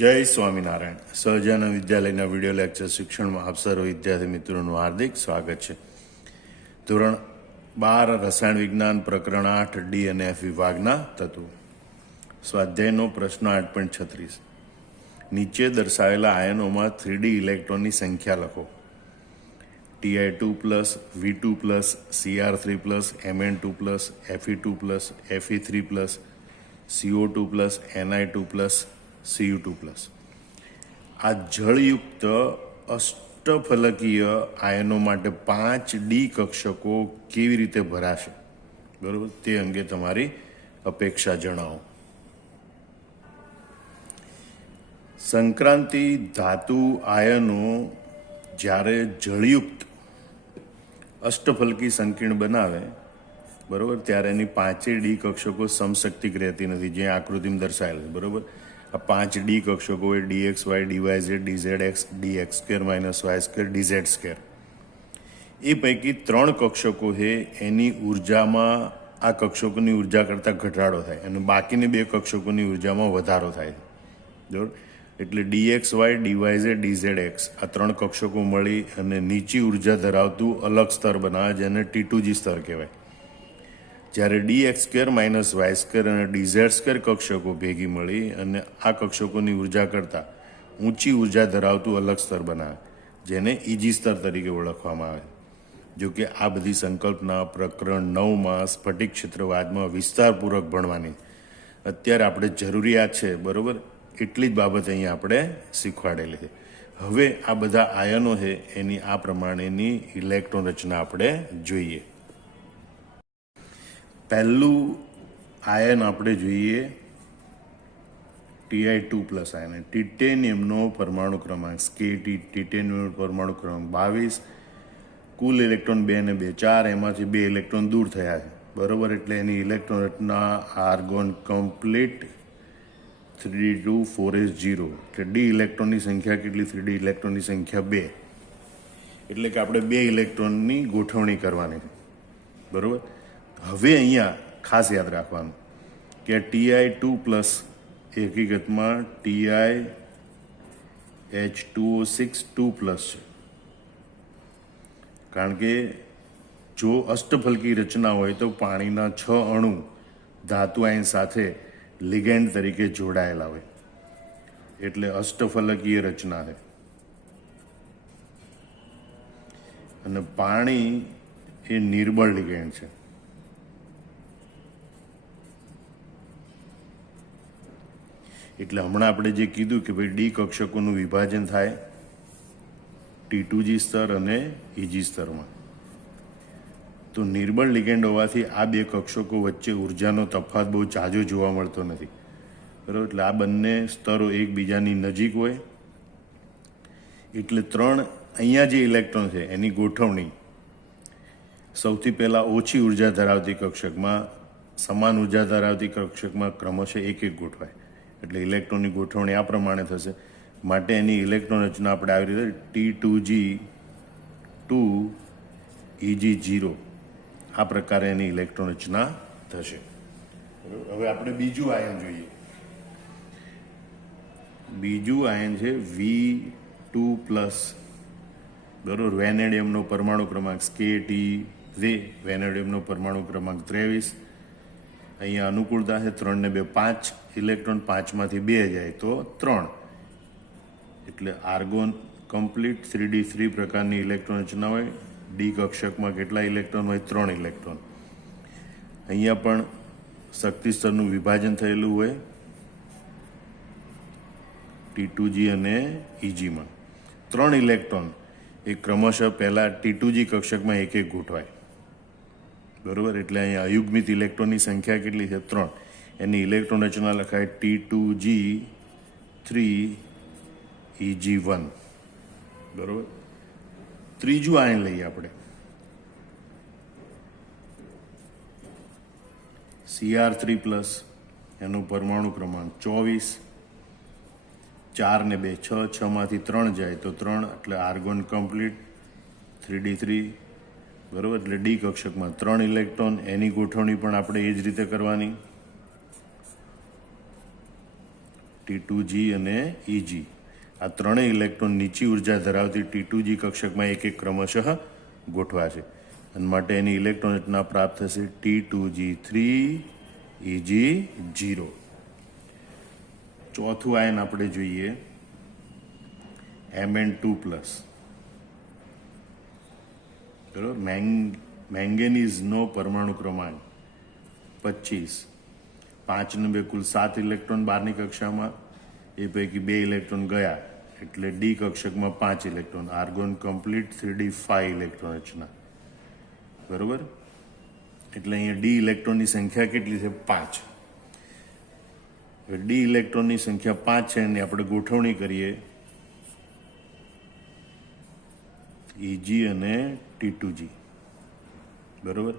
જય સ્વામિનારાયણ. સહજાનંદ વિદ્યાલયના video lecture શિક્ષણમાં આપ સર્વ વિદ્યાર્થી મિત્રોનું હાર્દિક સ્વાગત છે. ધોરણ 12 રસાયણ વિજ્ઞાન પ્રકરણ 8 ડી અને એફ વિભાગના તત્વો. સ્વાધ્યાયનો પ્રશ્ન 8.36. નીચે દર્શાવેલા આયનોમાં 3D ઇલેક્ટ્રોનની સંખ્યા લખો. Ti2+, V2+, Cr3+, Mn2+, Fe2+, Fe3+, CO2+, Ni2+, Cu2+. આ જળયુક્ત અષ્ટફલકીય આયનો માટે 5D કક્ષકો કેવી રીતે ભરાશે, બરોબર, તે અંગે તમારી અપેક્ષા જણાવો. સંક્રાંતિ ધાતુ આયનો જ્યારે જળયુક્ત અષ્ટફલકી સંકીર્ણ બનાવે, બરોબર, ત્યારે એની 5D કક્ષકો સમશક્તિક રહેતી નથી, જે આકૃતિમાં દર્શાવેલ છે, બરોબર. આ 5D કક્ષકો હોય dxy, dyz, dzx, dx2 - y2, dz2. એ પૈકી 3 કક્ષકો છે એની ઉર્જામાં આ કક્ષકોની ઉર્જા કરતાં ઘટાડો થાય અને બાકીની 2 કક્ષકોની ઉર્જામાં વધારો થાય, બરોબર. એટલે dxy, dyz, dzx આ 3 કક્ષકો મળી અને નીચી ઉર્જા ધરાવતું અલગ સ્તર બનાવે, જેને T2G સ્તર કહેવાય. જ્યારે dx2 - y2 અને dz2 કક્ષકો ભેગી મળી અને આ કક્ષકોની ઉર્જા કરતાં ઊંચી ઉર્જા ધરાવતું અલગ સ્તર બનાવે, જેને EG સ્તર તરીકે ઓળખવામાં આવે. જો કે આ બધી સંકલ્પના પ્રકરણ 9માં સ્ફટિક ક્ષેત્રવાદમાં વિસ્તારપૂર્વક ભણવાની અત્યારે આપણે જરૂરિયાત છે, બરાબર, એટલી જ બાબત અહીંયા આપણે શીખવાડેલી છે. હવે આ બધા આયનો છે એની આ પ્રમાણેની ઇલેક્ટ્રોન રચના આપણે જોઈએ. પહેલું આયન આપણે જોઈએ Ti2+ આયન. ટિટેનિયમનો પરમાણુ ક્રમાંક KT, ટિટેનિયમનો પરમાણુ ક્રમાંક 22. કુલ ઇલેક્ટ્રોન 2 અને 2, 4, એમાંથી 2 ઇલેક્ટ્રોન દૂર થયા છે, બરોબર. એટલે એની ઇલેક્ટ્રોન રચના આર્ગોન કમ્પ્લીટ 3d2 4s0. એટલે ડી ઇલેક્ટ્રોનની સંખ્યા કેટલી? 3D ઇલેક્ટ્રોનની સંખ્યા 2. એટલે કે આપણે 2 ઇલેક્ટ્રોનની ગોઠવણી કરવાની છે, બરોબર. હવે અહીંયા ખાસ યાદ રાખવાનું કે Ti2+ એ હકીકતમાં TiH2O6 2+ છે. કારણ કે જો અષ્ટફલકી રચના હોય તો પાણીના 6 અણુ ધાતુ આયન સાથે લિગેન્ડ તરીકે જોડાયેલા હોય, એટલે અષ્ટફલકીય રચના છે. અને પાણી એ નિર્બળ લિગેન્ડ છે. એટલે હમણાં આપણે જે કીધું કે ભાઈ ડી કક્ષકોનું વિભાજન થાય T2G સ્તર અને EG સ્તરમાં, તો નિર્બળ લિગેન્ડ હોવાથી આ 2 કક્ષકો વચ્ચે ઉર્જાનો તફાવત બહુ ઝાઝો જોવા મળતો નથી, બરાબર. એટલે આ બંને સ્તરો એકબીજાની નજીક હોય, એટલે 3 અહીંયા જે ઇલેક્ટ્રોન છે એની ગોઠવણી સૌથી પહેલાં ઓછી ઉર્જા ધરાવતી કક્ષકમાં, સમાન ઉર્જા ધરાવતી કક્ષકમાં ક્રમશઃ 1-1 ગોઠવાય. એટલે ઇલેક્ટ્રોનની ગોઠવણી આ પ્રમાણે થશે. માટે એની ઇલેક્ટ્રોન રચના આપણે આવી રીતે T2G 2 EG0 આ પ્રકારે એની ઇલેક્ટ્રોન રચના થશે. હવે આપણે બીજું આયન જોઈએ. બીજું આયન છે V2+, બરોબર. વેનેડિયમનો પરમાણુ ક્રમાંક KT, વેનેડિયમનો પરમાણુ ક્રમાંક 23. અહીંયા અનુકૂળતા છે 3 ને 2 5 ઇલેક્ટ્રોન, 5માંથી 2 જાય તો 3. એટલે આર્ગોન કમ્પ્લીટ 3d3 પ્રકારની ઇલેક્ટ્રોન રચના હોય. ડી કક્ષકમાં કેટલા ઇલેક્ટ્રોન હોય? 3 ઇલેક્ટ્રોન. અહીંયા પણ શક્તિ સ્તરનું વિભાજન થયેલું હોય T2G અને EGમાં. 3 ઇલેક્ટ્રોન એ ક્રમશઃ પહેલાં T2G કક્ષકમાં 1-1 ગોઠવાય, બરોબર. એટલે અહીંયા અયુગ્મિત ઇલેક્ટ્રોનની સંખ્યા કેટલી છે? 3. એની ઇલેક્ટ્રોન રચના લખાય T2G 3 EG1, બરોબર. ત્રીજું આયન લઈએ આપણે Cr3+, એનો પરમાણુ ક્રમાંક 24. 4 ને 2 6, 6માંથી 3 જાય તો 3. એટલે આર્ગોન કમ્પ્લીટ 3d3, બરોબર. એટલે ડી કક્ષકમાં 3 ઇલેક્ટ્રોન, એની ગોઠવણી પણ આપણે એ જ રીતે કરવાની. T2G અને EG આ ત્રણેય ઇલેક્ટ્રોન નીચી ઉર્જા ધરાવતી T2G કક્ષકમાં એક એક ક્રમશઃ ગોઠવાશે અને માટે એની ઇલેક્ટ્રોન રચના પ્રાપ્ત થશે T2G3 EG0. ચોથું આયન આપણે જોઈએ Mn2+. બરાબર, મેંગેનીઝનો પરમાણુ ક્રમાંક 25. 5 ને 2 કુલ 7 ઇલેક્ટ્રોન બહારની કક્ષામાં, એ પૈકી 2 ઇલેક્ટ્રોન ગયા એટલે ડી કક્ષકમાં 5 electron. Argon complete 3D5 electron રચના. બરોબર, એટલે અહીંયા ડી ઇલેક્ટ્રોનની સંખ્યા કેટલી છે? 5. ડી ઇલેક્ટ્રોનની સંખ્યા 5 છે એની આપણે ગોઠવણી કરીએ EG અને T2G. બરોબર,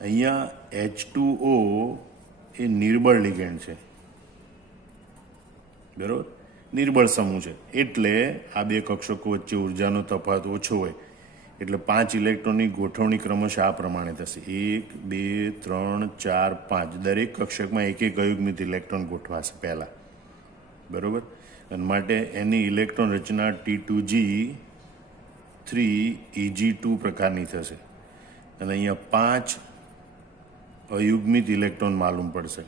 અહીંયા H2O એ નિર્બળ લિગેન્ડ છે. બરોબર, નિર્બળ સમૂહ છે એટલે આ બે કક્ષકો વચ્ચે ઉર્જાનો તફાવત ઓછો હોય એટલે 5 ઇલેક્ટ્રોનની ગોઠવણી ક્રમશઃ આ પ્રમાણે થશે: 1 2 3 4 5. દરેક કક્ષકમાં એક એક અયુગ્મિત ઇલેક્ટ્રોન ગોઠવાશે પહેલા. બરોબર, અને માટે એની ઇલેક્ટ્રોન રચના T2G3 EG2 પ્રકારની થશે અને અહીંયા 5 અયુગ્મિત ઇલેક્ટ્રોન માલુમ પડશે.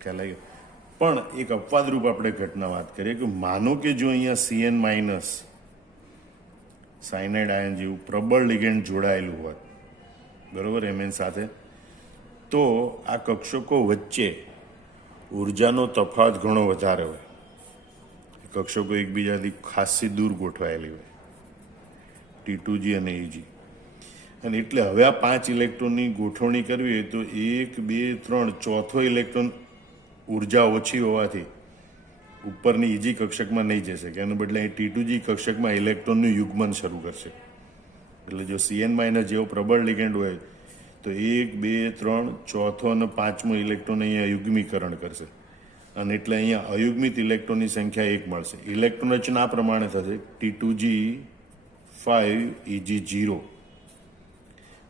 ખ્યાલ આવ્યો? પણ એક અપવાદરૂપ આપણે ઘટના વાત કરીએ કે માનો કે જો અહીંયા CN- સાયનાઇડ આયન જેવું પ્રબળ લિગેન્ડ જોડાયેલું હોત, બરોબર, Mn સાથે, તો આ કક્ષકો વચ્ચે ઉર્જાનો તફાવત ઘણો વધારે હોય. કક્ષકો એકબીજાથી ખાસી દૂર ગોઠવાયેલી હોય T2G અને EG. અને એટલે હવે આ 5 ઇલેક્ટ્રોનની ગોઠવણી કરવી હોય તો 1 2 3 ચોથો ઇલેક્ટ્રોન ઉર્જા ઓછી હોવાથી ઉપરની EG કક્ષકમાં નહીં જશે કે એને બદલે T2G કક્ષકમાં ઇલેક્ટ્રોનનું યુગ્મન શરૂ કરશે. એટલે જો CN- જેવો પ્રબળ લિગેન્ડ હોય તો 1 2 3 ચોથો અને 5મો ઇલેક્ટ્રોન અહીંયા યુગ્મીકરણ કરશે અને એટલે અહીંયા અયુગ્મિત ઇલેક્ટ્રોનની સંખ્યા 1 મળશે. ઇલેક્ટ્રોન રચના આ પ્રમાણે થશે: T2G5 EG0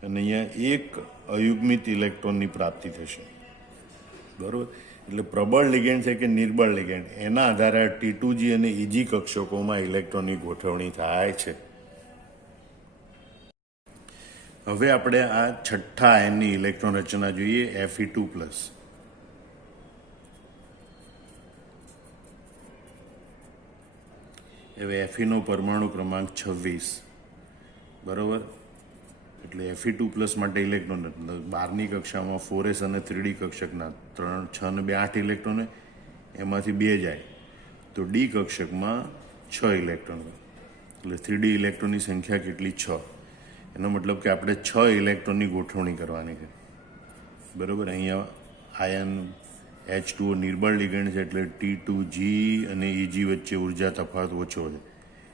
અને અહીંયા એક અયુગ્મિત ઇલેક્ટ્રોનની પ્રાપ્તિ થશે. બરોબર, એટલે પ્રબળ લિગેન્ડ છે કે નિર્બળ લિગેન્ડ એના આધારે T2G અને EG કક્ષકોમાં ઇલેક્ટ્રોનની ગોઠવણી થાય છે. હવે આપણે આ છઠ્ઠા આયનની ઇલેક્ટ્રોન રચના જોઈએ Fe2+. હવે Feનો પરમાણુ ક્રમાંક 26. બરોબર, એટલે Fe2+ માટે ઇલેક્ટ્રોન બહારની કક્ષામાં 4s અને 3D કક્ષકના 3 6 અને 2 8 ઇલેક્ટ્રોન એમાંથી 2 જાય તો ડી કક્ષકમાં 6 ઇલેક્ટ્રોન. એટલે 3D ઇલેક્ટ્રોનની સંખ્યા કેટલી? 6. એનો મતલબ કે આપણે 6 ઇલેક્ટ્રોનની ગોઠવણી કરવાની છે. બરોબર, અહીંયા આયન H2O નિર્બળ લિગેન્ડ છે એટલે T2G અને EG વચ્ચે ઉર્જા તફાવત ઓછો છે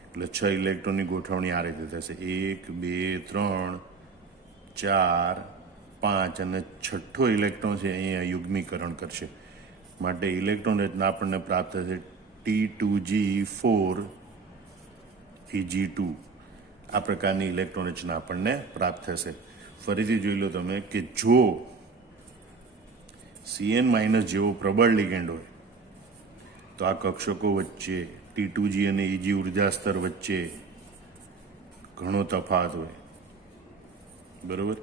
એટલે 6 ઇલેક્ટ્રોનની ગોઠવણી આ રીતે થશે: 1 2 3 4 5 અને છઠ્ઠો ઇલેક્ટ્રોન છે અહીંયા યુગ્મીકરણ કરશે. માટે ઇલેક્ટ્રોન રચના આપણને પ્રાપ્ત થશે T2G4 EG2. આ પ્રકારની ઇલેક્ટ્રોન રચના આપણને પ્રાપ્ત થશે. ફરીથી જોઈ લો તમે કે જો CN- જેવો પ્રબળ લિગેન્ડ હોય તો આ કક્ષકો વચ્ચે T2G અને EG ઉર્જા સ્તર વચ્ચે ઘણો તફાવત હોય. બરોબર,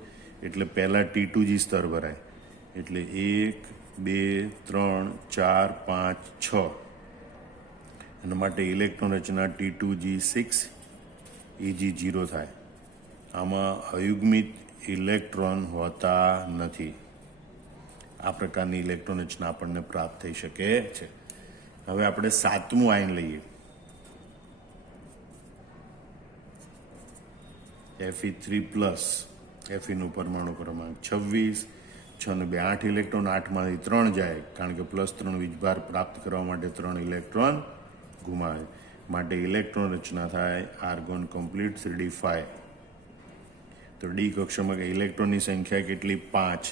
એટલે પહેલા T2G સ્તર ભરાય એટલે 1 2 3 4 5 6 અને માટે ઇલેક્ટ્રોન રચના T2G6 EG0 થાય. આમાં અયુગ્મિત ઇલેક્ટ્રોન હોતા નથી. આ પ્રકારની ઇલેક્ટ્રોન રચના આપણને પ્રાપ્ત થઈ શકે છે. હવે આપણે 7મું આયન લઈએ Fe3+. Feનું પરમાણુ ક્રમાંક 26. 6 ને 2 8 ઇલેક્ટ્રોન, 8માંથી 3 જાય કારણ કે +3 વીજભાર પ્રાપ્ત કરવા માટે 3 ઇલેક્ટ્રોન ગુમાવે. માટે ઇલેક્ટ્રોન રચના થાય આર્ગોન કમ્પ્લીટ 3D5. તો ડી કક્ષામાં ઇલેક્ટ્રોનની સંખ્યા કેટલી? 5.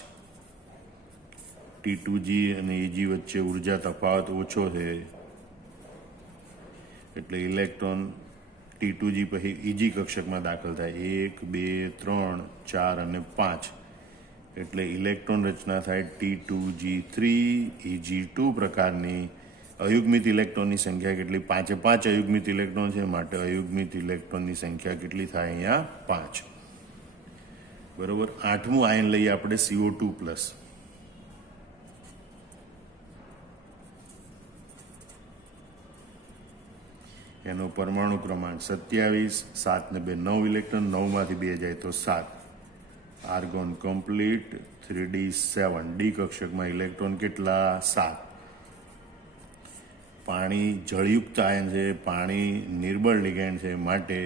T2G અને EG વચ્ચે ઉર્જા તફાવત ઓછો છે એટલે ઇલેક્ટ્રોન T2G પછી EG કક્ષકમાં દાખલ થાય 1 2 3 4 અને 5 એટલે ઇલેક્ટ્રોન રચના થાય T2G3 Eg2 પ્રકારની. અયુગ્મિત ઇલેક્ટ્રોનની સંખ્યા કેટલી? 5 એ 5 અયુગ્મિત ઇલેક્ટ્રોન છે, માટે અયુગ્મિત ઇલેક્ટ્રોનની સંખ્યા કેટલી થાય? અહીંયા 5. બરોબર. 8મું આયન લઈએ આપણે CO2+. એનો પરમાણુ ક્રમાંક 27, 7 ને 2 9 ઇલેક્ટ્રોન, 9માંથી 2 જાય તો 7. Argon complete 3D7. ડી કક્ષકમાં ઇલેક્ટ્રોન કેટલા? 7. પાણી જળયુક્ત આયન છે, પાણી નિર્બળ લિગેન્ડ છે, માટે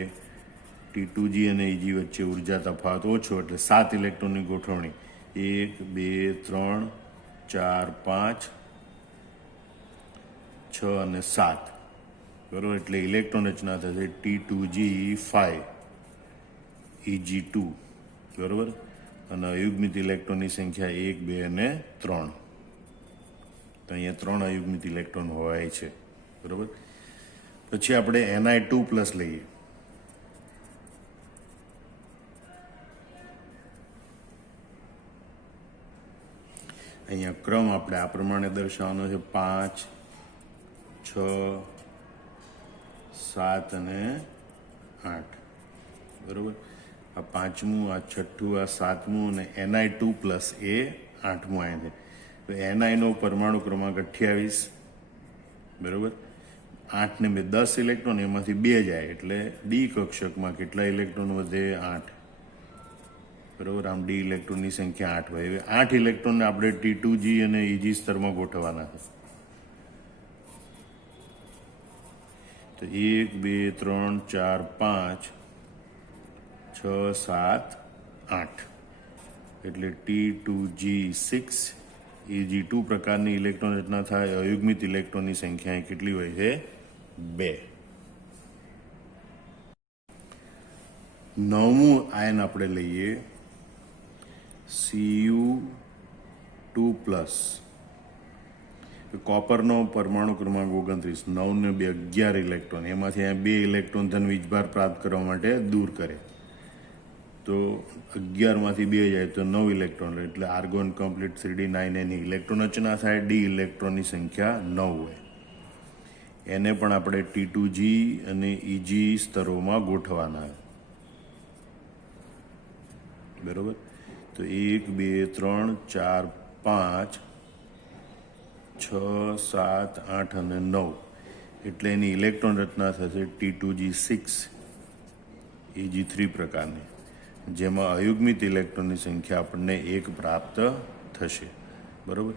T2G અને Eg વચ્ચે ઉર્જા તફાવત ઓછો, એટલે 7 ઇલેક્ટ્રોનની ગોઠવણી 1 2 3 4 5 6 અને 7. બરોબર. એટલે ઇલેક્ટ્રોન રચના થશે T2G5 Eg2. બરોબર. અને અયુગ્મિત ઇલેક્ટ્રોનની સંખ્યા 1 2 અને 3. તો અહીંયા 3 અયુગ્મિત ઇલેક્ટ્રોન હોય છે. બરોબર. પછી આપણે Ni2+ લઈએ. અહીંયા ક્રમ આપણે આ પ્રમાણે દર્શાવવાનો છે: 5 6 7 અને 8. બરોબર. આ 5મું, આ 6ઠું, આ 7મું અને Ni2+ એ 8મું આયન છે. તો Ni નો પરમાણુ ક્રમાંક 28. બરોબર. 8 ને 2 10 ઇલેક્ટ્રોન, એમાંથી 2 જાય એટલે ડી કક્ષકમાં કેટલા ઇલેક્ટ્રોન વધે? 8. બરોબર. આમ ડી ઇલેક્ટ્રોનની સંખ્યા 8 હોય. હવે 8 ઇલેક્ટ્રોનને આપણે T2G અને Eg સ્તરમાં ગોઠવવાના છે. તો 1 2 3 4 5 6 7 8. એટલે T2G6 Eg2 પ્રકારની ઇલેક્ટ્રોન રચના થાય. અયુગ્મિત ઇલેક્ટ્રોનની સંખ્યા કેટલી હોય છે? 2. 9મું આયન આપણે લઈએ Cu2+. કોપરનો પરમાણુ ક્રમાંક 29. 9 ને 2 11 ઇલેક્ટ્રોન, એમાંથી અહીંયા 2 ઇલેક્ટ્રોન ધન વીજભાર પ્રાપ્ત કરવા માટે દૂર કરે. તો 11માંથી 2 જાય તો 9 ઇલેક્ટ્રોન, એટલે આર્ગોન કમ્પ્લીટ 3D9 એની ઇલેક્ટ્રોન રચના થાય. ડી ઇલેક્ટ્રોનની સંખ્યા 9 હોય. એને પણ આપણે T2G અને Eg સ્તરોમાં ગોઠવવાના. બરોબર. તો 1 2 3 4 5 6 7 8 અને 9. એટલે એની ઇલેક્ટ્રોન રચના થશે T2G6 Eg3 પ્રકારની, જેમાં અયુગ્મિત ઇલેક્ટ્રોનની સંખ્યા આપણને 1 પ્રાપ્ત થશે. બરોબર.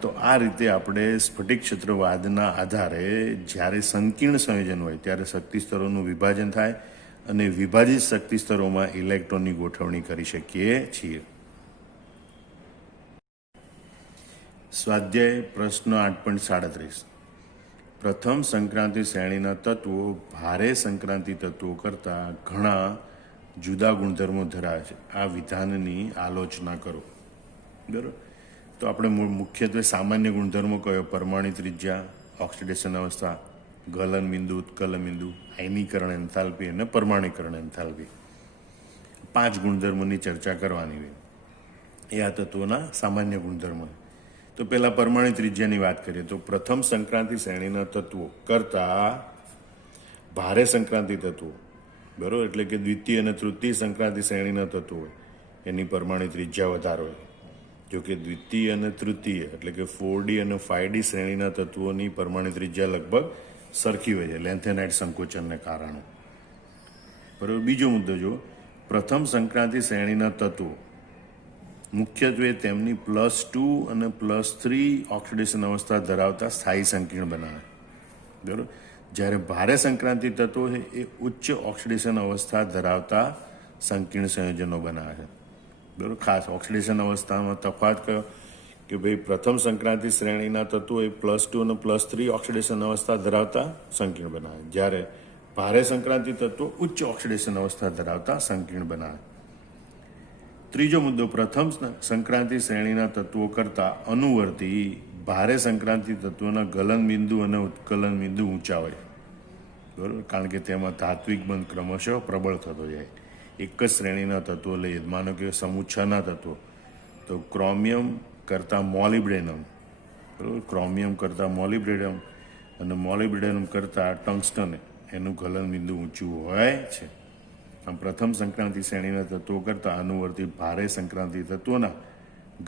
તો આ રીતે આપણે સ્ફટિક ક્ષેત્રવાદના આધારે જ્યારે સંકીર્ણ સંયોજન હોય ત્યારે શક્તિ સ્તરોનું વિભાજન થાય અને વિભાજિત શક્તિ સ્તરોમાં ઇલેક્ટ્રોનની ગોઠવણી કરી શકીએ છીએ. સ્વાધ્યાય પ્રશ્ન 8.37. પ્રથમ સંક્રાંતિ શ્રેણીના તત્વો ભારે સંક્રાંતિ તત્વો કરતાં ઘણા જુદા ગુણધર્મો ધરાવે છે. આ વિધાનની આલોચના કરો. બરાબર. તો આપણે મુખ્યત્વે સામાન્ય ગુણધર્મો કયો? પરમાણુ ત્રિજ્યા, ઓક્સિડેશન અવસ્થા, ગલન બિંદુ, ઉત્કલન બિંદુ, આયનીકરણ એન્થાલ્પી અને પરમાણુકરણ એન્થાલ્પી. 5 ગુણધર્મોની ચર્ચા કરવાની હોય. એ આ તત્વોના સામાન્ય ગુણધર્મો. તો પહેલા પરમાણુ ત્રિજ્યાની વાત કરીએ તો પ્રથમ સંક્રાંતિ શ્રેણીના તત્વો કરતાં ભારે સંક્રાંતિ તત્વો, બરાબર, એટલે કે દ્વિતીય અને તૃતીય સંક્રાંતિ શ્રેણીના તત્વો હોય એની પરમાણુ ત્રિજ્યા વધારે હોય. જો કે દ્વિતીય અને તૃતીય એટલે કે 4D અને 5D શ્રેણીના તત્વોની પરમાણુ ત્રિજ્યા લગભગ સરખી હોય છે લેન્થેનાઇટ સંકોચનને કારણે. બરાબર. બીજો મુદ્દો જો, પ્રથમ સંક્રાંતિ શ્રેણીના તત્વો મુખ્યત્વે તેમની +2 અને +3 ઓક્સિડેશન અવસ્થા ધરાવતા સ્થાયી સંકીર્ણ બનાવે. બરાબર. જ્યારે ભારે સંક્રાંતિ તત્વો છે એ ઉચ્ચ ઓક્સિડેશન અવસ્થા ધરાવતા સંકીર્ણ સંયોજનો બનાવે છે. બરાબર. ખાસ ઓક્સિડેશન અવસ્થામાં તફાવત કયો કે ભાઈ પ્રથમ સંક્રાંતિ શ્રેણીના તત્વો એ +2 અને +3 ઓક્સિડેશન અવસ્થા ધરાવતા સંકીર્ણ બનાવે, જ્યારે ભારે સંક્રાંતિ તત્વો ઉચ્ચ ઓક્સિડેશન અવસ્થા ધરાવતા સંકીર્ણ બનાવે. ત્રીજો મુદ્દો, પ્રથમ સંક્રાંતિ શ્રેણીના તત્વો કરતાં અનુવર્તી ભારે સંક્રાંતિ તત્વોના ગલન બિંદુ અને ઉત્કલન બિંદુ ઊંચા હોય. બરાબર. કારણ કે તેમાં ધાત્વિક બંધ ક્રમશઃ પ્રબળ થતો જાય. એક જ શ્રેણીના તત્વો લઈએ, માનો કે સમૂહ 6ના તત્વો તો ક્રોમિયમ કરતાં મોલિબ્ડેનમ, બરાબર, ક્રોમિયમ કરતાં મોલિબ્ડેનમ અને મોલિબ્ડેનમ કરતાં ટંગસ્ટન એનું ગલન બિંદુ ઊંચું હોય છે. આમ પ્રથમ સંક્રાંતિ શ્રેણીના તત્વો કરતાં અનુવર્તી ભારે સંક્રાંતિ તત્વોના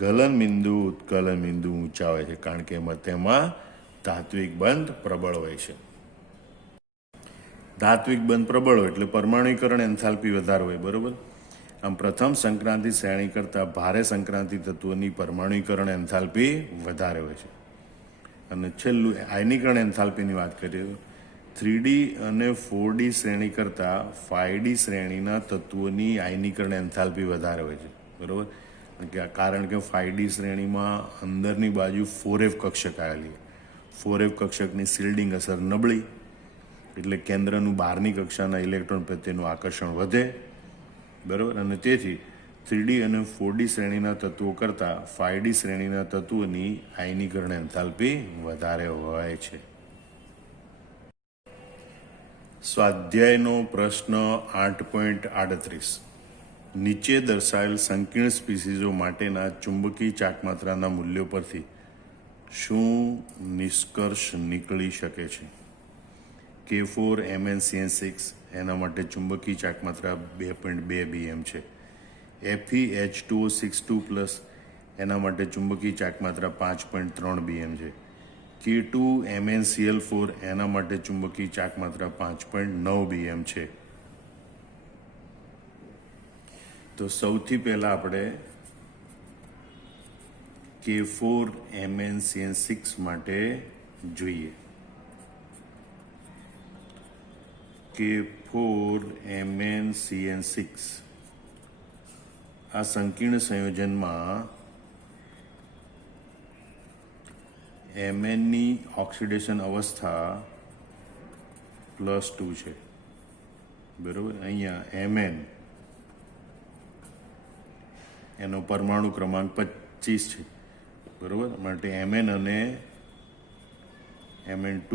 ગલન બિંદુ ઉત્કલન બિંદુ ઊંચા હોય છે, કારણ કે તેમાં ધાત્વિક બંધ પ્રબળ હોય છે. ધાત્વિક બંધ પ્રબળ હોય એટલે પરમાણુકરણ એન્થાલ્પી વધારે હોય, બરોબર. આમ પ્રથમ સંક્રાંતિ શ્રેણી કરતાં ભારે સંક્રાંતિ તત્વોની પરમાણુકરણ એન્થાલ્પી વધારે હોય છે. અને છેલ્લું આયનીકરણ એન્થાલ્પીની વાત કરીએ તો 3D અને 4D શ્રેણી કરતાં 5D શ્રેણીના તત્વોની આયનીકરણ એન્થાલ્પી વધારે હોય છે, બરાબર. કારણ કે 5D શ્રેણીમાં અંદરની બાજુ 4F કક્ષક આવેલી, 4F કક્ષકની શિલ્ડિંગ અસર નબળી, એટલે કેન્દ્રનું બહારની કક્ષાના ઇલેક્ટ્રોન પ્રત્યેનું આકર્ષણ વધે, બરાબર. અને તેથી 3D અને 4D શ્રેણીના તત્વો કરતાં 5D શ્રેણીના તત્વોની આયનીકરણ એન્થાલ્પી વધારે હોય છે. સ્વાધ્યાયનો પ્રશ્ન 8.38. નીચે દર્શાવેલ સંકીર્ણ સ્પીસીઝો માટેના ચુંબકી ચાકમાત્રાના મૂલ્યો પરથી શું નિષ્કર્ષ નીકળી શકે છે? K4 MnCN6 એના માટે ચુંબકી ચાકમાત્રા 2.2 BM છે. FeH2O62+ એના માટે ચુંબકી ચાકમાત્રા 5.3 BM છે. K2 MnCl4 એના માટે ચુંબકી ચાકમાત્રા 5.9 BM છે. તો સૌથી પહેલા આપણે K4 MnCN6 માટે જોઈએ. K4 MnCN6 આ સંકીર્ણ સંયોજનમાં Mnની ઓક્સિડેશન અવસ્થા +2 છે, બરાબર. અહીંયા Mn એનો પરમાણુ ક્રમાંક 25 છે, બરાબર. માટે Mn અને Mn2+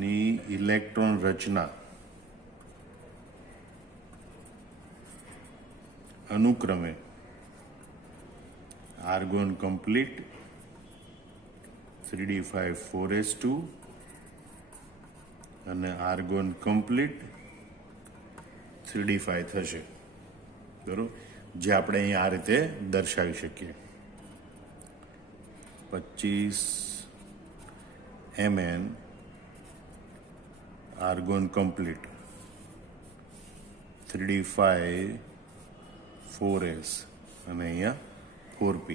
ની ઇલેક્ટ્રોન રચના અનુક્રમે આર્ગોન કમ્પ્લીટ 3d5 4s2 અને આર્ગોન કમ્પ્લીટ 3d5 થશે, બરાબર. જે આપણે અહીં આ રીતે દર્શાવી શકીએ. 25 Mn argon complete 3d5 4s અને અહીંયા 4p.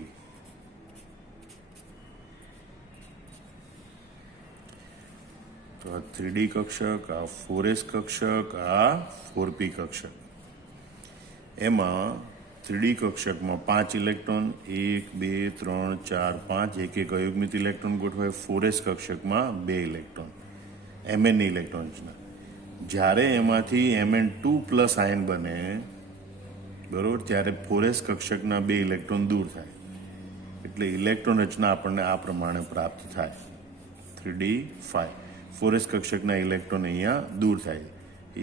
તો આ 3D કક્ષક, આ 4s કક્ષક, આ 4p કક્ષક. એમાં 3D કક્ષકમાં 5 ઇલેક્ટ્રોન 1 2 3 4 5 એક એક અયુગ્મિત ઇલેક્ટ્રોન ગોઠવાય. 4s કક્ષકમાં 2 ઇલેક્ટ્રોન Mnની ઇલેક્ટ્રોન રચના. જ્યારે એમાંથી Mn2+ આયન બને, બરાબર, ત્યારે 4s કક્ષકના 2 ઇલેક્ટ્રોન દૂર થાય, એટલે ઇલેક્ટ્રોન રચના આપણને આ પ્રમાણે પ્રાપ્ત થાય. 3d5 4s કક્ષકના ઇલેક્ટ્રોન અહીંયા દૂર થાય,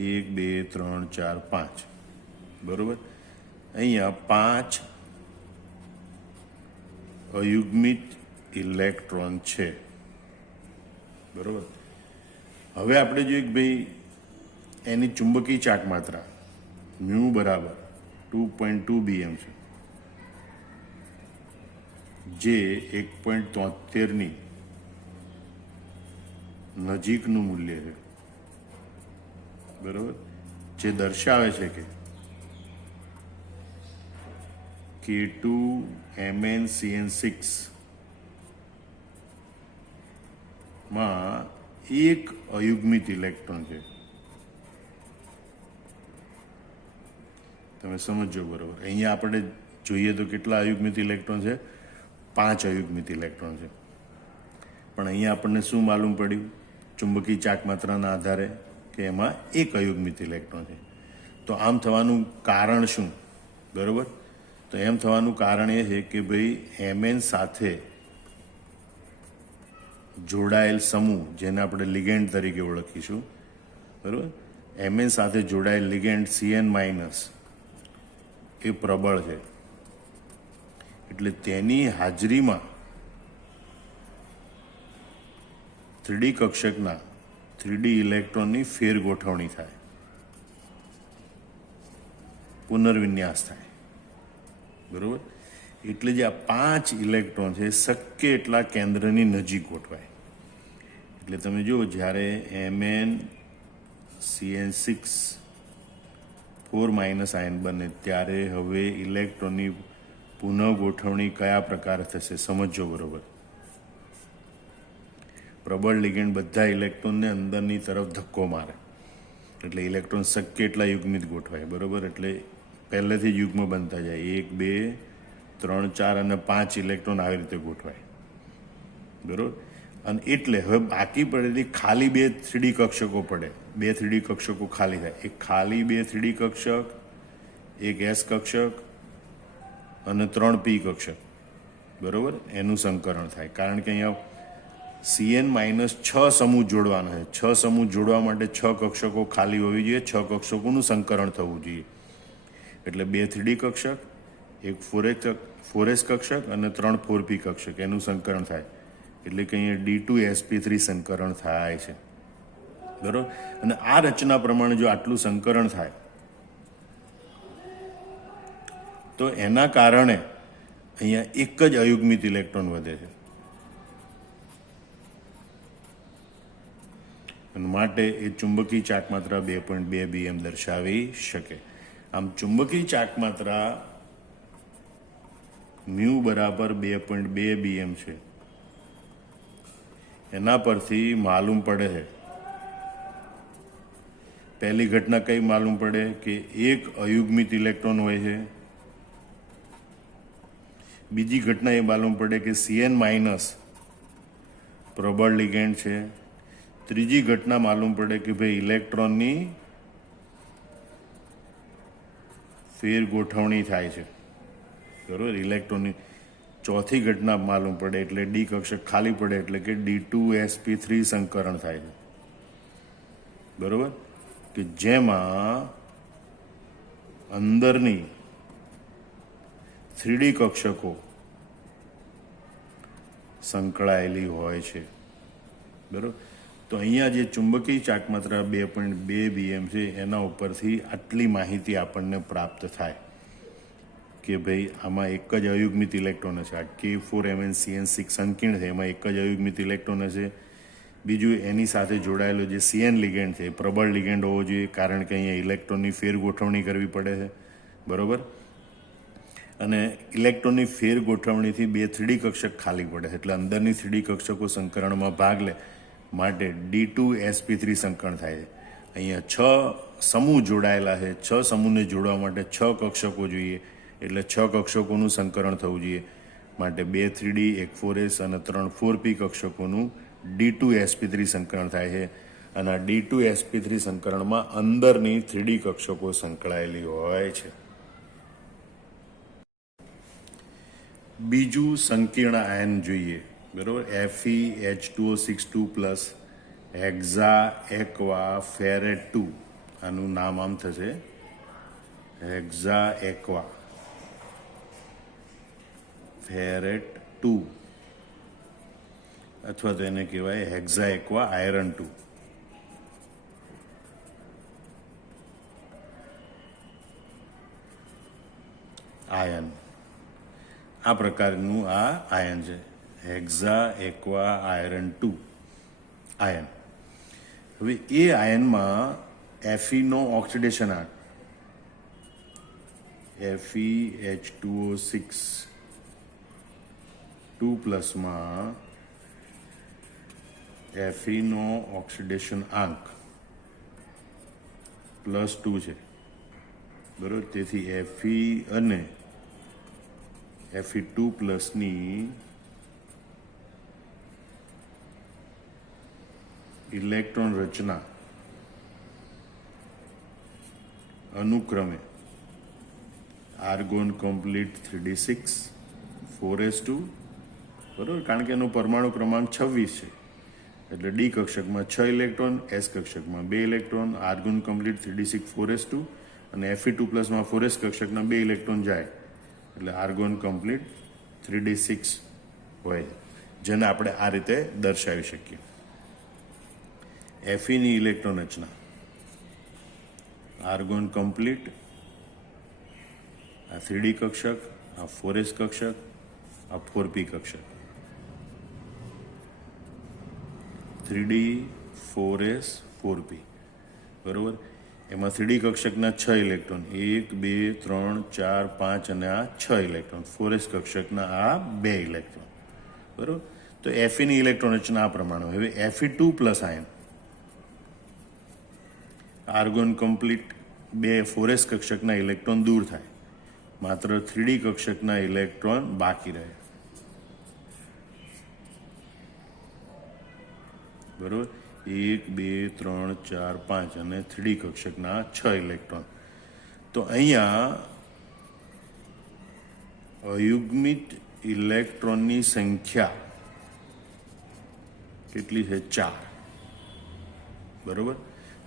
1 2 3 4 5, બરાબર. અહીંયા 5 અયુગ્મિત ઇલેક્ટ્રોન છે, બરાબર. હવે આપણે જોઈએ કે ભાઈ એની ચુંબકી ચાકમાત્રા મ્યુ બરાબર 2.2 BM છે, જે 1.73ની નજીકનું મૂલ્ય છે, બરાબર. જે દર્શાવે છે કે K2 MnCN6 માં એક અયુગ્મિત ઇલેક્ટ્રોન છે. તમે સમજો, બરાબર. અહીંયા આપણે જોઈએ તો કેટલા અયુગ્મિત ઇલેક્ટ્રોન છે? 5 અયુગ્મિત ઇલેક્ટ્રોન છે. પણ અહીંયા આપણને શું માલુમ પડ્યું ચુંબકી ચાકમાત્રાના આધારે? કે એમાં એક અયુગ્મિત ઇલેક્ટ્રોન છે. તો આમ થવાનું કારણ શું? બરાબર. તો એમ થવાનું કારણ એ છે કે ભાઈ Mn સાથે જોડાયેલ સમૂહ, જેને આપણે લિગેન્ડ તરીકે ઓળખીશું, બરાબર. Mn સાથે જોડાયેલ લિગેન્ડ Cn- એ પ્રબળ છે, એટલે તેની હાજરીમાં 3D કક્ષકના 3D ઇલેક્ટ્રોનની ફેરગોઠવણી થાય, પુનર્વિન્યાસ થાય, બરોબર. એટલે જે આ 5 ઇલેક્ટ્રોન છે શક્ય એટલા કેન્દ્રની નજીક ગોઠવાય. એટલે તમે જુઓ, જ્યારે MnCN6 4- આયન બને ત્યારે હવે ઇલેક્ટ્રોનની પુનઃ ગોઠવણી કયા પ્રકારે થશે સમજો, બરોબર. પ્રબળ લિગેન્ડ બધા ઇલેક્ટ્રોનને અંદરની તરફ ધક્કો મારે એટલે ઇલેક્ટ્રોન શક્ય એટલા યુગ્મિત ગોઠવાય, બરોબર. એટલે પહેલેથી જ યુગ્મ બનતા જાય, 1 2 3 4 અને 5 ઇલેક્ટ્રોન આવી રીતે ગોઠવાય, બરોબર. અને એટલે હવે બાકી પડેલી ખાલી 2 3D કક્ષકો પડે, 2 3D કક્ષકો ખાલી થાય. એક ખાલી 2 3D કક્ષક, એક S કક્ષક અને 3 P કક્ષક, બરોબર. એનું સંકરણ થાય, કારણ કે અહીંયા Cn-6 સમૂહ જોડવાના છે. 6 સમૂહ જોડવા માટે 6 કક્ષકો ખાલી હોવી જોઈએ, 6 કક્ષકોનું સંકરણ થવું જોઈએ. એટલે 2 3D કક્ષક, એક 4s કક્ષક અને 3 4p કક્ષક, એનું સંકરણ થાય. એટલે કે અહીંયા D2sp3 સંકરણ થાય છે, બરોબર. અને આ રચના પ્રમાણે જો આટલું સંકરણ થાય તો એના કારણે અહીંયા એક જ અયુગ્મિત ઇલેક્ટ્રોન વધે છે. અને માટે એ ચુંબકીય ચાકમાત્રા 2.2 BM દર્શાવી શકે. આમ ચુંબકીય ચાકમાત્રા મ્યુ બરાબર 2.2 BM છે. એના પરથી માલુમ પડે છે, પહેલી ઘટના કઈ માલુમ પડે કે એક અયુગ્મિત ઇલેક્ટ્રોન હોય છે. બીજી ઘટના એ માલુમ પડે કે Cn- પ્રબળ લિગેન્ડ છે. ત્રીજી ઘટના માલુમ પડે કે ભાઈ ઇલેક્ટ્રોનની ફેર ગોઠવણી થાય છે, બરોબર. ઇલેક્ટ્રોનની ચોથી ઘટના માલુમ પડે એટલે ડી કક્ષક ખાલી પડે એટલે કે D2sp3 સંકરણ થાય છે, બરોબર. કે જેમાં અંદરની 3D કક્ષકો સંકળાયેલી હોય છે, બરોબર. તો અહીંયા જે ચુંબકીય ચાકમાત્રા 2.2 BM છે એના ઉપરથી આટલી માહિતી આપણને પ્રાપ્ત થાય કે ભાઈ આમાં એક જ અયુગ્મિત ઇલેક્ટ્રોન હશે. આ K4MnCN6 સંકીર્ણ છે, એમાં એક જ અયુગ્મિત ઇલેક્ટ્રોન હશે. બીજું એની સાથે જોડાયેલો જે CN લિગેન્ડ છે એ પ્રબળ લિગેન્ડ હોવો જોઈએ, કારણ કે અહીંયા ઇલેક્ટ્રોનની ફેર ગોઠવણી કરવી પડે છે, બરોબર. અને ઇલેક્ટ્રોનની ફેર ગોઠવણીથી 2 3D કક્ષક ખાલી પડે એટલે અંદરની 3D કક્ષકો સંકરણમાં ભાગ લે, માટે D2sp3 સંકરણ થાય છે. અહીંયા 6 સમૂહ જોડાયેલા છે, 6 સમૂહને જોડવા માટે 6 કક્ષકો જોઈએ, એટલે 6 કક્ષકોનું સંકરણ થવું જોઈએ. માટે 2 3D, એક 4s અને 3 4p કક્ષકોનું D2sp3 સંકરણ થાય છે. અને આ D2sp3 સંકરણમાં અંદરની 3D કક્ષકો સંકળાયેલી હોય છે. બીજું સંકીર્ણ આયન જોઈએ, બરોબર. FeH2O6 હેક્ઝા એક્વા ફેરેટ 2, આનું નામ આમ થશે હેક્ઝા એક્વા ફેરેટ 2, અથવા તો એને કહેવાય હેક્ઝા એક્વા આયરન 2. આયન આ પ્રકારનું આ આયન છે, હેક્ઝા એક્વા આયરન 2 આયન. હવે એ આયનમાં Fe નો ઓક્સિડેશન આંક FeH2O6 2+ માં Fe નો ઓક્સિડેશન આંક +2 છે, બરોબર. તેથી Fe અને Fe2+ ની ઇલેક્ટ્રોન રચના અનુક્રમે આર્ગોન કમ્પ્લીટ 3d6 4s2, બરોબર. કારણ કે એનો પરમાણુ ક્રમાંક 26 છે એટલે ડી કક્ષકમાં 6 ઇલેક્ટ્રોન, એસ કક્ષકમાં 2 electron, argon complete 3d6 4s2 અને Fe2+ માં 4s કક્ષકના 2 ઇલેક્ટ્રોન જાય એટલે આર્ગોન કમ્પ્લીટ 3d6 હોય, જેને આપણે આ રીતે દર્શાવી શકીએ. Feની ઇલેક્ટ્રોન રચના: આર્ગોન કમ્પ્લીટ, આ 3d કક્ષક, આ 4s કક્ષક, આ 4p કક્ષક. 3d 4s 4p, બરોબર. એમાં 3d કક્ષકના 6 ઇલેક્ટ્રોન, 1 2 3 4 5 અને આ 6 ઇલેક્ટ્રોન. 4s કક્ષકના આ 2 ઇલેક્ટ્રોન, બરોબર. તો Feની ઇલેક્ટ્રોન રચના આ પ્રમાણે. હવે Fe2 plus ion, argon complete, 2 4s કક્ષકના ઇલેક્ટ્રોન દૂર થાય, માત્ર 3d કક્ષકના ઇલેક્ટ્રોન બાકી રહે, બરોબર. 1 2 3 4 5 અને 3d કક્ષકના 6 ઇલેક્ટ્રોન. તો અહીંયા અયુગ્મિત ઇલેક્ટ્રોનની સંખ્યા કેટલી છે? 4, બરોબર.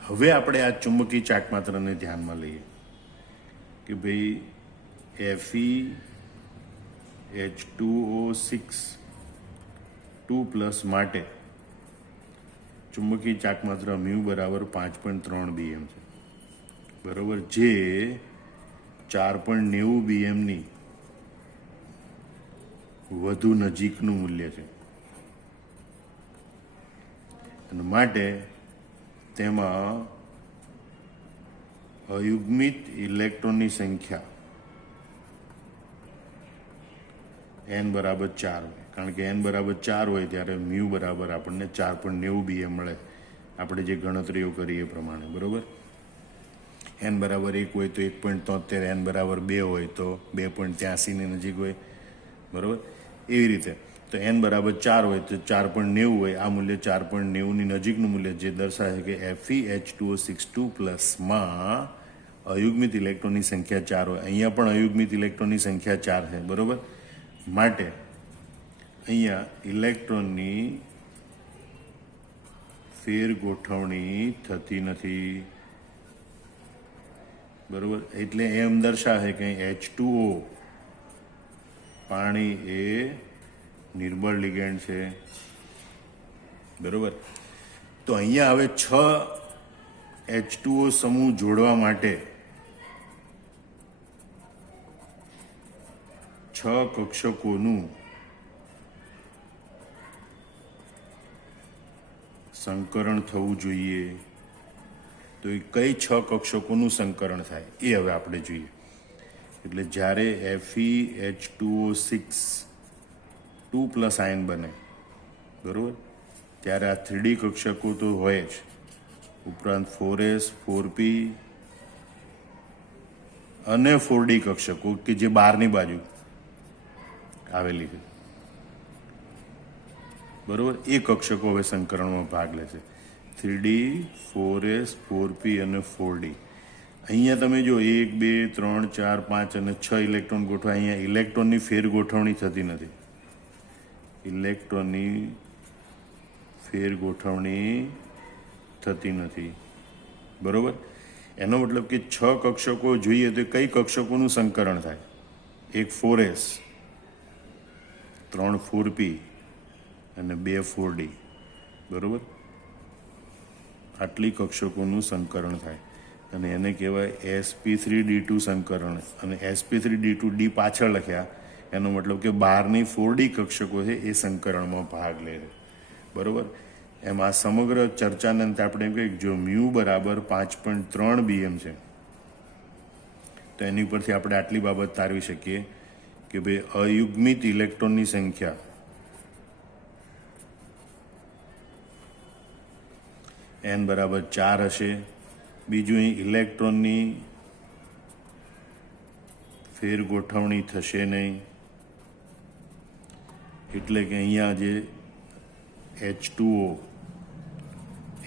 હવે આપણે આ ચુંબકી ચાકમાત્રને ધ્યાનમાં લઈએ કે ભાઈ FeH2O6 2+ માટે ચુંબકી ચાકમાત્ર મ્યુ બરાબર 5.3 BM છે, બરોબર, જે 4.90 BMની વધુ નજીકનું મૂલ્ય છે. અને માટે તેમાં અયુગ્મિત ઇલેક્ટ્રોનની સંખ્યા n બરાબર 4 હોય, કારણ કે n બરાબર 4 હોય ત્યારે મ્યુ બરાબર આપણને 4.90 BM મળે, આપણે જે ગણતરીઓ કરી એ પ્રમાણે, બરોબર. n બરાબર 1 હોય તો 1.73, n બરાબર 2 હોય તો 2.83ની નજીક હોય, બરોબર. એવી રીતે તો n બરાબર 4 હોય તો 4.90 હોય, આ મૂલ્ય 4.90ની નજીકનું મૂલ્ય, જે દર્શાવે છે કે FeH2O6 2+માં અયુગ્મિત ઇલેક્ટ્રોનની સંખ્યા 4 હોય. અહીંયા પણ અયુગ્મિત ઇલેક્ટ્રોનની સંખ્યા 4 છે, બરોબર. માટે અહીંયા ઇલેક્ટ્રોનની ફેર ગોઠવણી થતી નથી, બરોબર. એટલે એમ દર્શાવે કે H2O પાણી એ નિર્બળ લિગેન્ડ છે, બરોબર. તો અહીંયા હવે 6 H2O સમૂહ જોડવા માટે 6 કક્ષકોનું સંકરણ થવું જોઈએ. તો એ કઈ 6 કક્ષકોનું સંકરણ થાય એ હવે આપણે જોઈએ. એટલે જ્યારે FeH2O6 2+ આયન બને, બરોબર, ત્યારે આ 3d કક્ષકો તો હોય જ, ઉપરાંત 4s 4p અને 4d કક્ષકો કે જે બહારની બાજુ આવેલી છે, બરોબર. એ કક્ષકો હવે સંકરણમાં ભાગ લે છે. 3d 4s 4p અને 4d. અહીંયા તમે જો 1 2 3 4 5 અને 6 ઇલેક્ટ્રોન ગોઠવા, અહીંયા ઇલેક્ટ્રોનની ફેર ગોઠવણી થતી નથી, ઇલેક્ટ્રોનની ફેર ગોઠવણી થતી નથી, બરોબર. એનો મતલબ કે 6 કક્ષકો જોઈએ તો કઈ કક્ષકોનું સંકરણ થાય? એક 4s, 3 4p અને 2 4d, બરોબર. આટલી કક્ષકોનું સંકરણ થાય અને એને કહેવાય sp3d2 સંકરણ. અને sp3d2 ડી પાછળ લખ્યા, એનો મતલબ કે બહારની 4d કક્ષકો છે એ સંકરણમાં ભાગ લે છે, બરોબર. એમ આ સમગ્ર ચર્ચાને અંતે આપણે એમ કહીએ કે જો મ્યુ બરાબર 5.3 BM છે તો એની પરથી આપણે આટલી બાબત તારવી શકીએ કે ભાઈ અયુગ્મિત ઇલેક્ટ્રોનની સંખ્યા n બરાબર 4 હશે. બીજું અહીં ઇલેક્ટ્રોનની ફેર ગોઠવણી થશે નહીં, એટલે કે અહીંયા જે H2O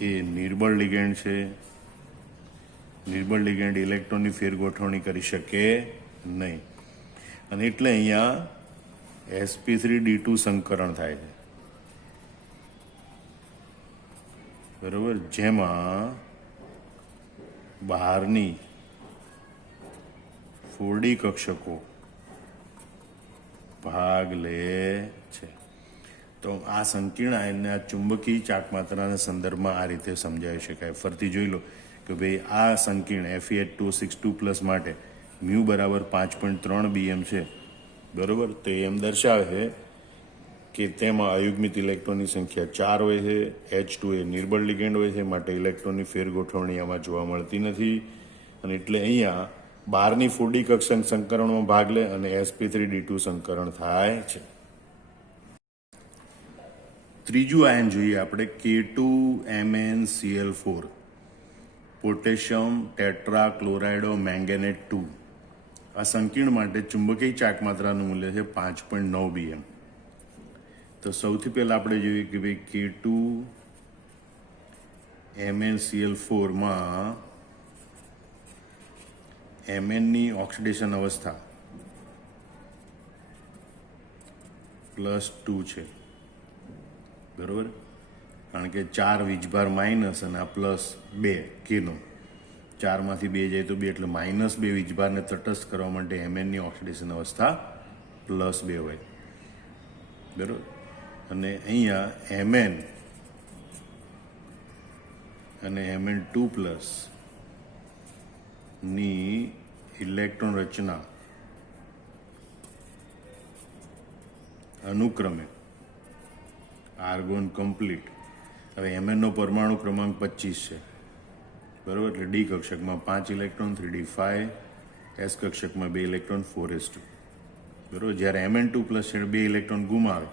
એ નિર્બળ લિગેન્ડ છે, નિર્બળ લિગેન્ડ ઇલેક્ટ્રોનની ફેર ગોઠવણી કરી શકે નહીં, અને એટલે અહીંયા sp3d2 સંકરણ થાય છે, બરોબર. જેમાં બહારની 4d કક્ષકો ભાગ લે છે. તો આ સંકીર્ણ આયનને આ ચુંબકીય ચાકમાત્રાના સંદર્ભમાં આ રીતે સમજાવી શકાય. ફરતી જોઈ લો કે ભાઈ આ સંકીર્ણ Fe8262+ માટે મ્યુ બરાબર 5.3 BM છે, બરાબર. તો એમ દર્શાવે છે કે તેમાં અયુગ્મિત ઇલેક્ટ્રોનની સંખ્યા 4 હોય છે. H2 એ નિર્બળ લિગેન્ડ હોય છે, માટે ઇલેક્ટ્રોનની ફેરગોઠવણી આમાં જોવા મળતી નથી. અને એટલે અહીંયા 12ની 4D કક્ષક સંકરણમાં ભાગ લે અને sp3d2 સંકરણ થાય છે. ત્રીજું આયન જોઈએ આપણે, K2MnCl4, પોટેશિયમ ટેટ્રા ક્લોરાઇડો મેંગેનેટ 2. આ સંકીર્ણ માટે ચુંબકીય ચાકમાત્રાનું મૂલ્ય છે 5.9 BM. તો સૌથી પહેલાં આપણે જોઈએ કે ભાઈ K2MnCl4માં Mnની ઓક્સિડેશન અવસ્થા +2 છે, બરાબર. કારણ કે 4 વીજભાર માઇનસ અને આ +2 Kનો, 4માંથી 2 જાય તો 2 એટલે -2 વીજભારને તટસ્થ કરવા માટે Mnની ઓક્સિડેશન અવસ્થા +2 હોય, બરાબર. અને અહીંયા Mn અને Mn2+ ની ઇલેક્ટ્રોન રચના અનુક્રમે આર્ગોન કમ્પ્લીટ. હવે Mnનો પરમાણુ ક્રમાંક 25 છે, બરાબર. એટલે ડી કક્ષકમાં 5 ઇલેક્ટ્રોન 3d5, એસ કક્ષકમાં 2 ઇલેક્ટ્રોન 4s2, બરાબર. જ્યારે Mn2+ છે 2 ઇલેક્ટ્રોન ગુમાવે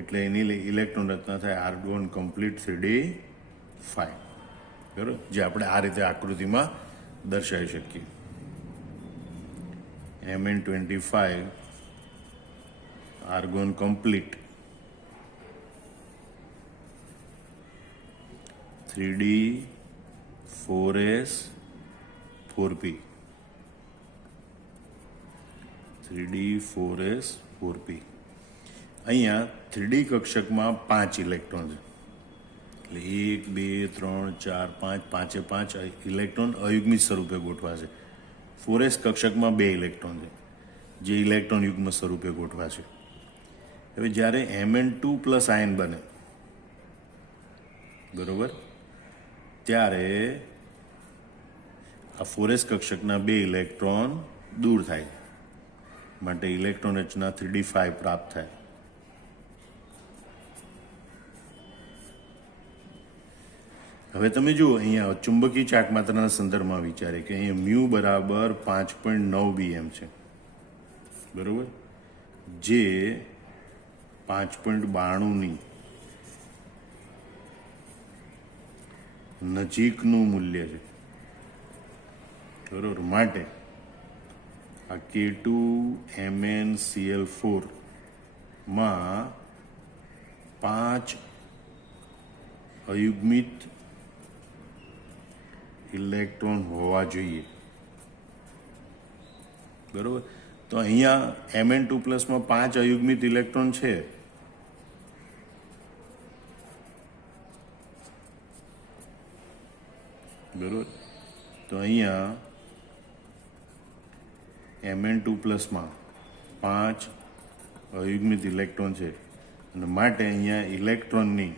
એટલે એની ઇલેક્ટ્રોન રચના થાય આર્ગોન કમ્પ્લીટ 3d5, બરાબર. જે આપણે આ રીતે આકૃતિમાં દર્શાવી શકીએ. Mn25 argon complete 3d 4s 4p, 3d 4s 4p. અહીંયા 3D કક્ષકમાં 5 ઇલેક્ટ્રોન છે, એટલે 1 2 3 4 5, 5 ઇલેક્ટ્રોન અયુગ્મિત સ્વરૂપે ગોઠવાશે. 4s કક્ષકમાં 2 ઇલેક્ટ્રોન છે, જે ઇલેક્ટ્રોન યુગ્મ સ્વરૂપે ગોઠવાશે. હવે જ્યારે Mn2+ આયન બને, બરોબર, ત્યારે આ 4s કક્ષકના 2 ઇલેક્ટ્રોન દૂર થાય, માટે ઇલેક્ટ્રોન રચના 3d5 પ્રાપ્ત થાય. હવે તમે જુઓ અહીંયા ચુંબકીય ચાકમાત્રાના સંદર્ભમાં વિચારે કે અહીંયા મ્યુ બરાબર 5.9 BM છે, બરોબર, જે 5.92ની નજીકનું મૂલ્ય છે, બરોબર. માટે આ K2MnCl4 માં 5 અયુગ્મિત ઇલેક્ટ્રોન હોવા જોઈએ, બરોબર. તો અહીંયા Mn2+ માં 5 અયુગ્મિત ઇલેક્ટ્રોન છે, બરોબર. તો અહીંયા Mn2+ માં 5 અયુગ્મિત ઇલેક્ટ્રોન છે અને માટે અહીંયા ઇલેક્ટ્રોનની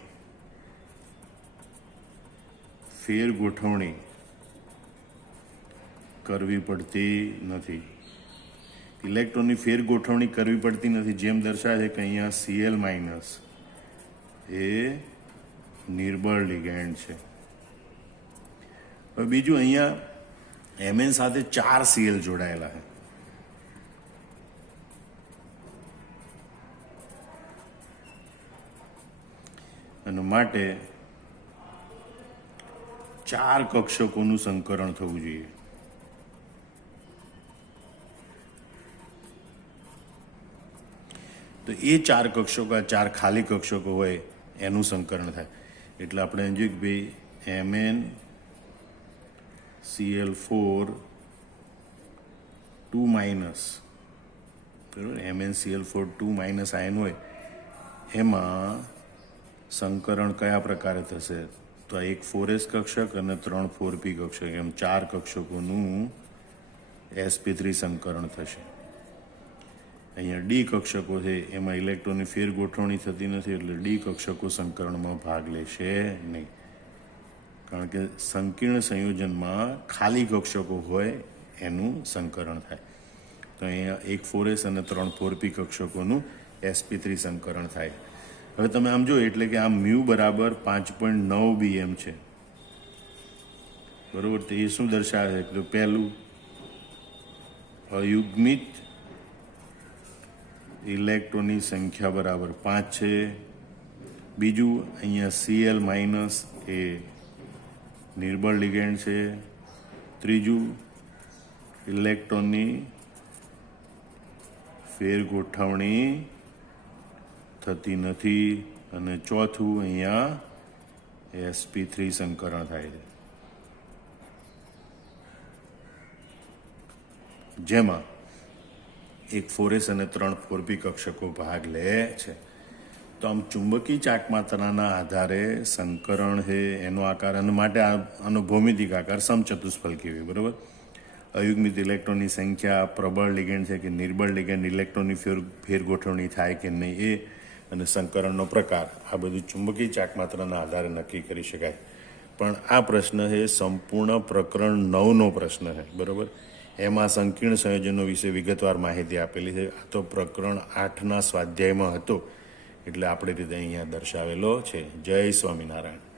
ફેર ગોઠવણી કરવી પડતી નથી. ઇલેક્ટ્રોનની ફેર ગોઠવણી કરવી પડતી નથી, જેમ દર્શાવે છે કે અહીંયા Cl- એ નિર્બળ લિગેન્ડ છે. હવે બીજું, અહીંયા Mn સાથે 4 Cl જોડાયેલા છે, અને માટે 4 કક્ષકોનું સંકરણ થવું જોઈએ. તો એ 4 કક્ષકો, 4 ખાલી કક્ષકો હોય એનું સંકરણ થાય. એટલે આપણે એમ જોઈએ કે ભાઈ MnCl4 2- બરાબર, MnCl4 2- આયન હોય એમાં સંકરણ કયા પ્રકારે થશે? તો એક 4s કક્ષક અને 3 4p કક્ષક, એમ 4 કક્ષકોનું sp3 સંકરણ થશે. અહીંયા ડી કક્ષકો છે એમાં ઇલેક્ટ્રોનની ફેર ગોઠવણી થતી નથી, એટલે ડી કક્ષકો સંકરણમાં ભાગ લેશે નહીં. કારણ કે સંકીર્ણ સંયોજનમાં ખાલી કક્ષકો હોય એનું સંકરણ થાય. તો અહીંયા 1 4s અને 3 4p કક્ષકોનું sp3 સંકરણ થાય. હવે તમે આમ જો એટલે કે આ મ્યુ બરાબર 5.9 BM છે, બરોબર. તો એ શું દર્શાવે છે? પહેલું અયુગ્મિત ઇલેક્ટ્રોનની સંખ્યા બરાબર 5 છે. બીજું અહીંયા Cl માઇનસ એ નિર્બળ લિગેન્ડ છે. ત્રીજું ઇલેક્ટ્રોનની ફેર ગોઠવણી થતી નથી. અને ચોથું અહીંયા sp3 સંકરણ થાય છે, જેમાં 1 4s અને 3 4p કક્ષકો ભાગ લે છે. તો આમ ચુંબકી ચાકમાત્રાના આધારે સંકરણ છે એનો આકાર, અને માટે આનો ભૌમિતિક આકાર સમચતુષ્ફલકી હોય, બરાબર. અયુગ્મિત ઇલેક્ટ્રોનની સંખ્યા, પ્રબળ લિગેન્ડ છે કે નિર્બળ લિગેન્ડ, ઇલેક્ટ્રોનની ફેર ગોઠવણી થાય કે નહીં એ, અને સંકરણનો પ્રકાર, આ બધું ચુંબકી ચાકમાત્રાના આધારે નક્કી કરી શકાય. પણ આ પ્રશ્ન છે સંપૂર્ણ પ્રકરણ 9નો પ્રશ્ન છે, બરાબર. એમાં સંકીર્ણ સંયોજનો વિશે વિગતવાર માહિતી આપેલી છે. આ તો પ્રકરણ 8ના સ્વાધ્યાયમાં હતો, એટલે આપણે રીતે અહીંયા દર્શાવેલો છે. જય સ્વામિનારાયણ.